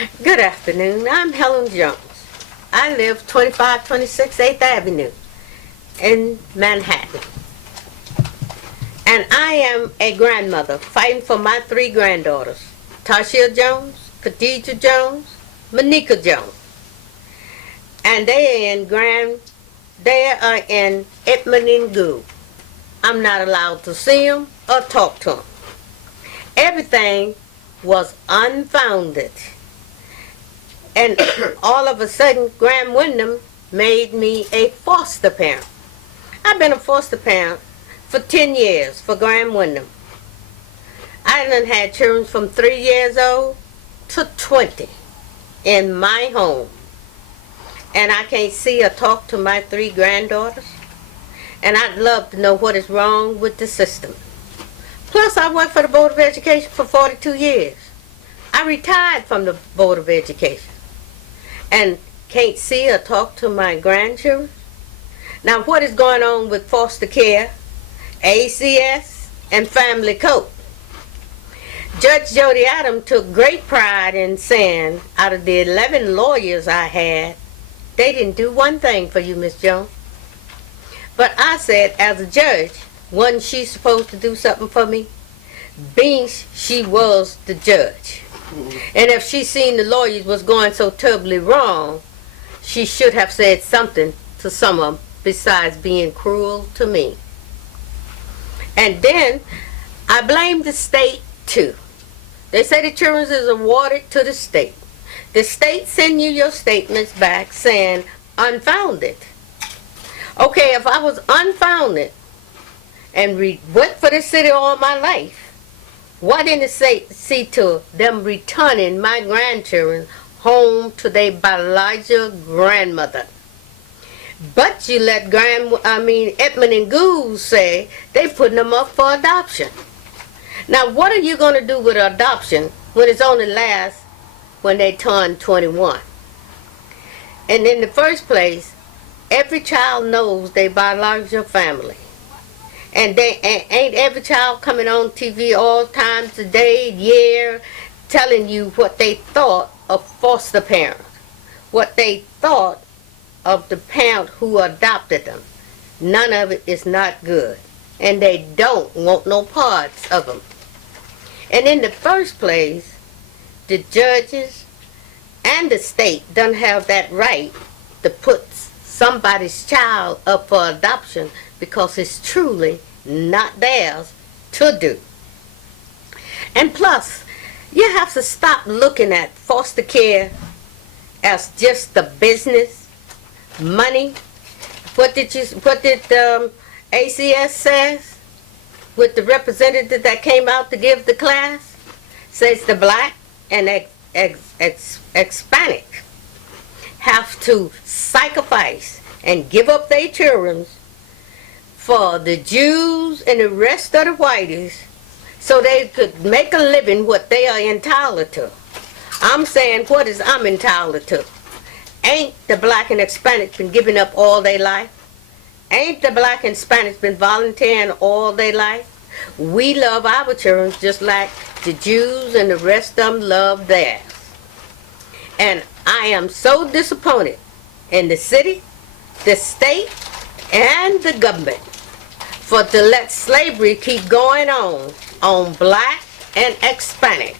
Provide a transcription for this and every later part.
Good afternoon. I'm Helen Jones. I live 2526 8th Avenue in Manhattan. And I am a grandmother fighting for my three granddaughters, Tasha Jones, Khadijah Jones, Monica Jones. And they are in Edmond. I'm not allowed to see them or talk to them. Everything was unfounded. And all of a sudden, Graham Wyndham made me a foster parent. I've been a foster parent for 10 years for Graham Wyndham. I done had children from 3 years old to 20 in my home. And I can't see or talk to my three granddaughters. And I'd love to know what is wrong with the system. Plus, I worked for the Board of Education for 42 years. I retired from the Board of Education and can't see or talk to my grandchildren. Now, what is going on with foster care, ACS, and Family Courts? Judge Jody Adams took great pride in saying, out of the 11 lawyers I had, they didn't do one thing for you, Ms Jones. But I said, as a judge, wasn't she supposed to do something for me? Being she was the judge. And if she seen the lawyers was going so terribly wrong, she should have said something to some of them besides being cruel to me. And then I blamed the state too. They say the children is awarded to the state. The state send you your statements back saying unfounded. Okay, if I was unfounded and worked for the city all my life, why didn't it see to them returning my grandchildren home to their biological grandmother? But you let Edmond and Gould say they putting them up for adoption. Now, what are you going to do with adoption when it's only lasts when they turn 21? And in the first place, every child knows their biological family. And ain't every child coming on TV all times a day, year, telling you what they thought of foster parents, what they thought of the parent who adopted them. None of it is not good. And they don't want no parts of them. And in the first place, the judges and the state don't have that right to put somebody's child up for adoption because it's truly not theirs to do. And plus, you have to stop looking at foster care as just the business, money. What did ACS says with the representative that came out to give the class? Says the black and Hispanic have to sacrifice and give up their children for the Jews and the rest of the whiteys so they could make a living what they are entitled to. I'm saying, what is I'm entitled to? Ain't the black and Hispanic been giving up all their life? Ain't the black and Hispanics been volunteering all their life? We love our children just like the Jews and the rest of them love theirs. And I am so disappointed in the city, the state, and the government for to let slavery keep going on black and Hispanic.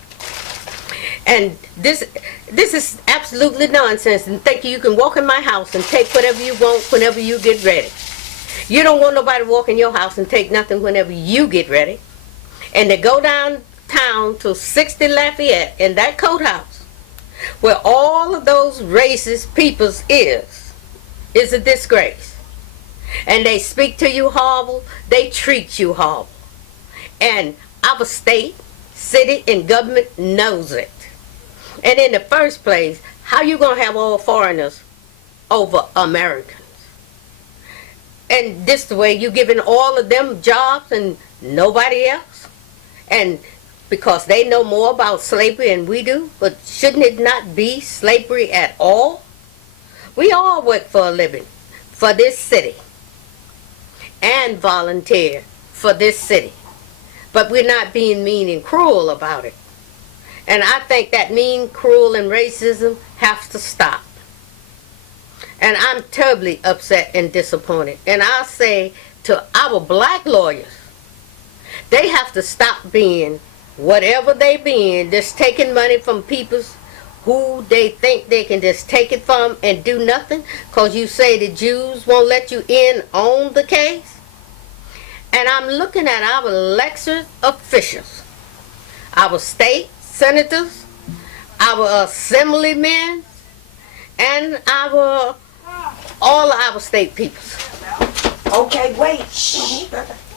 And this is absolutely nonsense, and think you can walk in my house and take whatever you want whenever you get ready. You don't want nobody to walk in your house and take nothing whenever you get ready. And to go downtown to 60 Lafayette in that courthouse where all of those racist peoples is a disgrace. And they speak to you horrible, they treat you horrible. And our state, city, and government knows it. And in the first place, how you gonna have all foreigners over Americans? And this the way you giving all of them jobs and nobody else? And because they know more about slavery than we do, but shouldn't it not be slavery at all? We all work for a living, for this city, and volunteer for this city. But we're not being mean and cruel about it. And I think that mean, cruel, and racism has to stop. And I'm terribly upset and disappointed. And I'll say to our black lawyers, they have to stop being whatever they being, just taking money from people who they think they can just take it from and do nothing, because you say the Jews won't let you in on the case. And I'm looking at our elected officials, our state senators, our assemblymen, and all our state peoples. Okay, wait. Shh.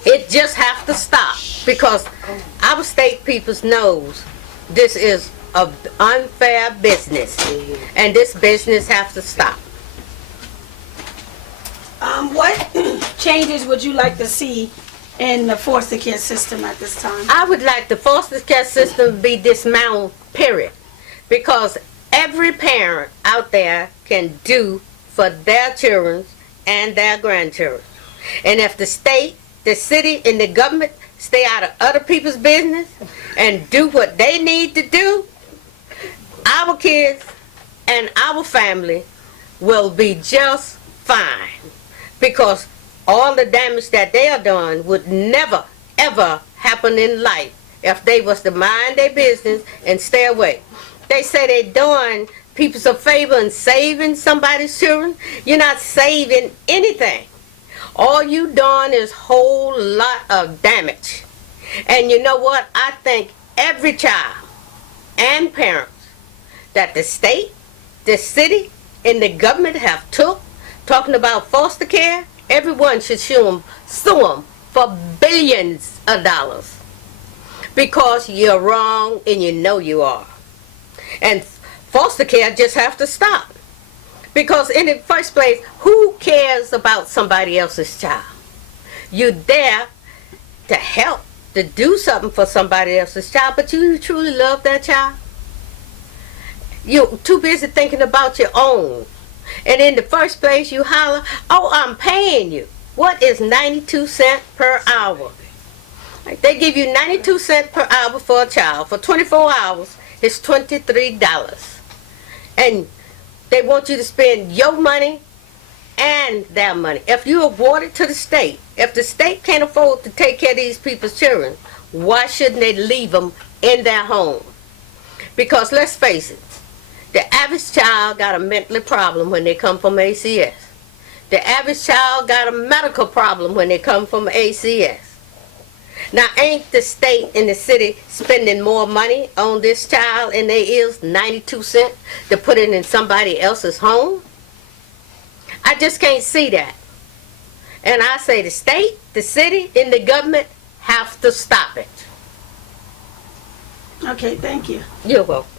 It just has to stop, because our state peoples knows this is an unfair business, and this business has to stop. What changes would you like to see in the foster care system at this time? I would like the foster care system be dismantled, period, because every parent out there can do for their children and their grandchildren. And if the state, the city, and the government stay out of other people's business and do what they need to do, our kids and our family will be just fine, because all the damage that they are doing would never, ever happen in life if they was to mind their business and stay away. They say they're doing people a favor and saving somebody's children. You're not saving anything. All you doing is whole lot of damage. And you know what? I think every child and parents that the state, the city, and the government have talking about foster care, everyone should sue them for billions of dollars, because you're wrong and you know you are. And foster care just have to stop, because in the first place, who cares about somebody else's child? You're there to help, to do something for somebody else's child, but you truly love that child? You're too busy thinking about your own. And in the first place, you holler, oh, I'm paying you. What is 92 cents per hour? They give you 92 cents per hour for a child. For 24 hours, it's $23. And they want you to spend your money and their money. If you award it to the state, if the state can't afford to take care of these people's children, why shouldn't they leave them in their home? Because let's face it, the average child got a mental problem when they come from ACS. The average child got a medical problem when they come from ACS. Now, ain't the state and the city spending more money on this child and there is 92 cents to put it in somebody else's home? I just can't see that. And I say the state, the city, and the government have to stop it. Okay, thank you. You're welcome.